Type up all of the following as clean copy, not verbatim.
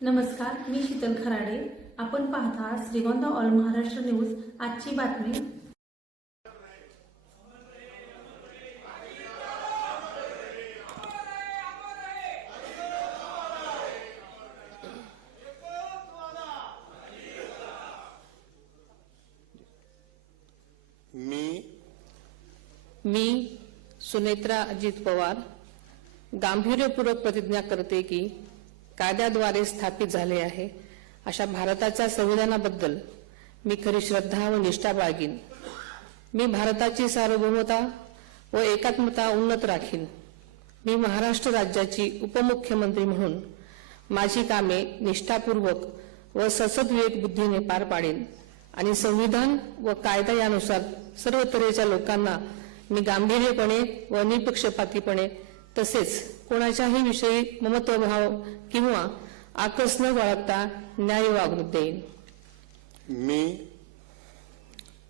नमस्कार, मी शीतल खराडे. आपण पाहता श्रीगोंदा ऑल महाराष्ट्र न्यूज. आजची बातमी. मी सुनेत्रा अजित पवार गांभीर्यपूर्वक प्रतिज्ञा करते की कायद्याद्वारे स्थापित झाले आहे अशा भारताच्या संविधानाबद्दल मी खरी श्रद्धा व निष्ठा बाळगीन. मी भारताची सार्वभौमता व एकात्मता उन्नत राखीन. मी महाराष्ट्र राज्याची उपमुख्यमंत्री म्हणून माझी कामे निष्ठापूर्वक व ससद्विवेक बुद्धीने पार पाडेन आणि संविधान व कायदा यानुसार सर्व तऱ्हेच्या लोकांना मी गांभीर्यपणे व निपक्षपातीपणे तसेच कोणाच्याही विषयी ममत्वभाव किंवा आकस न बाळगता न्याय वागणूक देईन.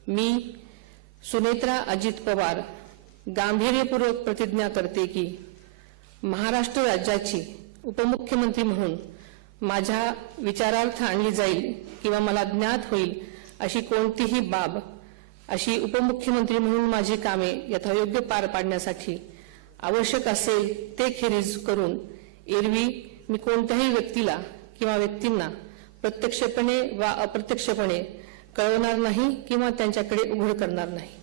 मी सुनेत्रा अजित पवार गांभीर्यपूर्वक प्रतिज्ञा करते की महाराष्ट्र राज्याची उपमुख्यमंत्री म्हणून माझ्या विचारार्थ आणली जाईल किंवा मला ज्ञात होईल अशी कोणतीही बाब अशी उपमुख्यमंत्री म्हणून माझी कामे यथायोग्य पार पाडण्यासाठी आवश्यक असेल ते खेरीज करून एरवी मी कोणत्याही व्यक्तीला किंवा व्यक्तींना प्रत्यक्षपणे वा अप्रत्यक्षपणे कळवणार नाही किंवा त्यांच्याकडे उघड करणार नाही.